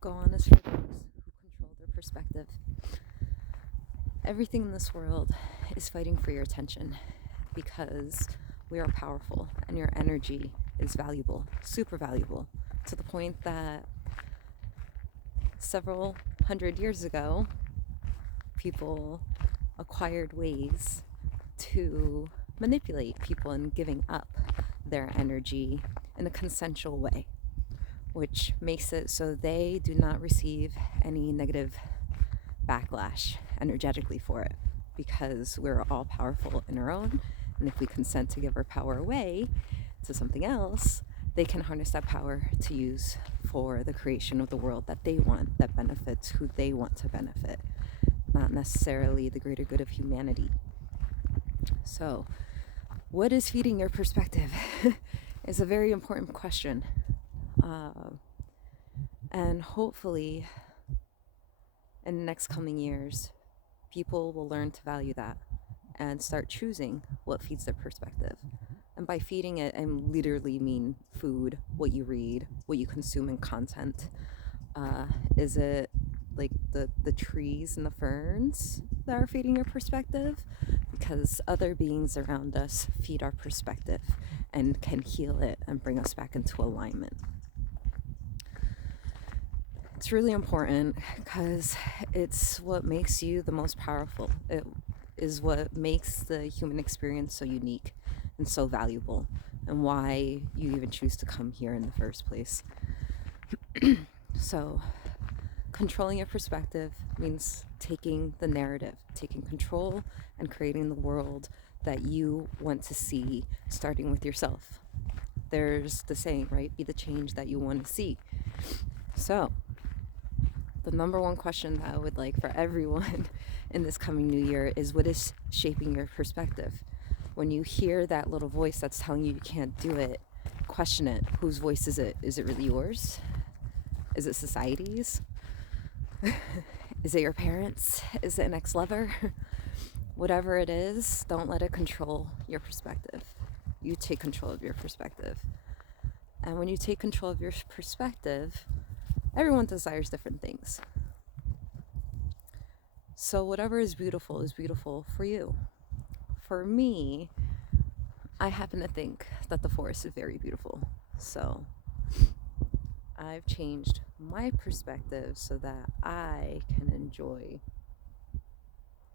go on is for those who control their perspective. Everything in this world is fighting for your attention because we are powerful and your energy is valuable, super valuable, to the point that several hundred years ago, people acquired ways to manipulate people in giving up their energy in a consensual way, which makes it so they do not receive any negative backlash energetically for it, because we're all powerful in our own, and if we consent to give our power away to something else, they can harness that power to use for the creation of the world that they want, that benefits who they want to benefit, not necessarily the greater good of humanity. So, what is feeding your perspective is a very important question. And hopefully, in the next coming years, people will learn to value that and start choosing what feeds their perspective. And by feeding it, I literally mean food, what you read, what you consume in content. Is it like the trees and the ferns that are feeding your perspective? Because other beings around us feed our perspective and can heal it and bring us back into alignment. It's really important because it's what makes you the most powerful. It is what makes the human experience so unique and so valuable, and why you even choose to come here in the first place. So, controlling your perspective means taking the narrative, taking control, and creating the world that you want to see, starting with yourself. There's the saying, right? Be the change that you want to see. So, the number one question that I would like for everyone in this coming new year is, what is shaping your perspective? When you hear that little voice that's telling you can't do it, question it. Whose voice is it? Is it really yours? Is it society's? Is it your parents? Is it an ex-lover? Whatever it is, don't let it control your perspective. You take control of your perspective. And when you take control of your perspective, everyone desires different things. So whatever is beautiful for you. For me, I happen to think that the forest is very beautiful. So I've changed my perspective so that I can enjoy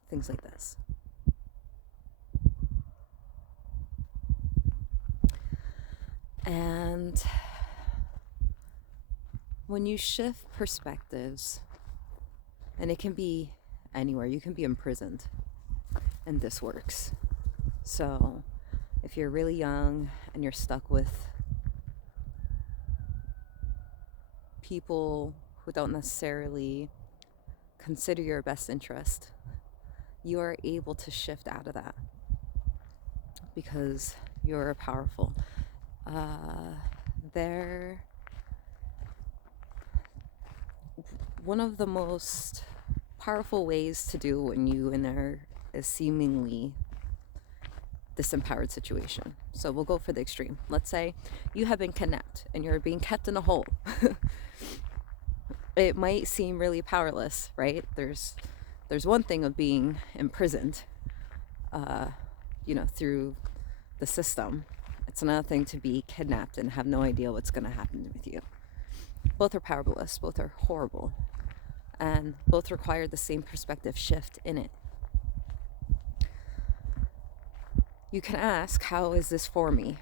things like this. And when you shift perspectives, and it can be anywhere, you can be imprisoned, and this works. So if you're really young and you're stuck with people who don't necessarily consider your best interest, you are able to shift out of that because you're powerful. One of the most powerful ways to do when you enter a seemingly disempowered situation. So we'll go for the extreme. Let's say you have been kidnapped and you're being kept in a hole. It might seem really powerless, right? There's one thing of being imprisoned, through the system. It's another thing to be kidnapped and have no idea what's going to happen with you. Both are powerless, both are horrible, and both require the same perspective shift in it. You can ask, how is this for me?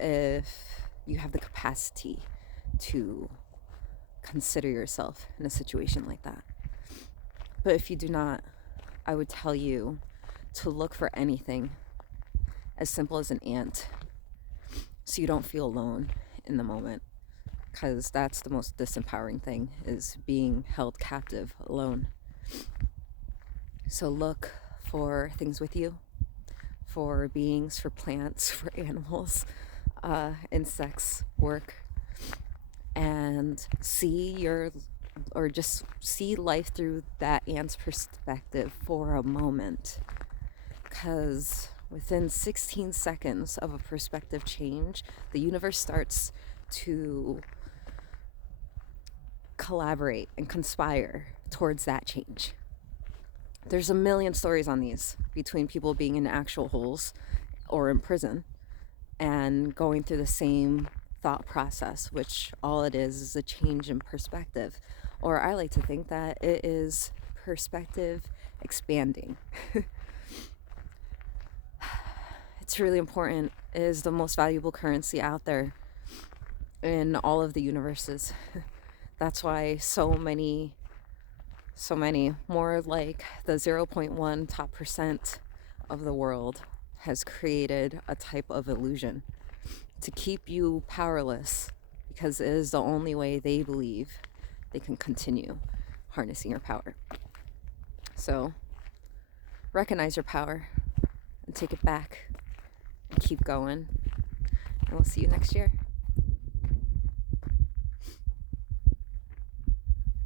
If you have the capacity to consider yourself in a situation like that. But if you do not, I would tell you to look for anything as simple as an ant, so you don't feel alone in the moment, because that's the most disempowering thing, is being held captive alone. So look for things with you, for beings, for plants, for animals, insects, work, and just see life through that ant's perspective for a moment. Because within 16 seconds of a perspective change, the universe starts to collaborate and conspire towards that change. There's a million stories on these between people being in actual holes or in prison and going through the same thought process, which all it is a change in perspective. Or I like to think that it is perspective expanding. It's really important. It is the most valuable currency out there in all of the universes. That's why so many, more like the 0.1 top percent of the world has created a type of illusion to keep you powerless, because it is the only way they believe they can continue harnessing your power. So recognize your power and take it back and keep going. And we'll see you next year.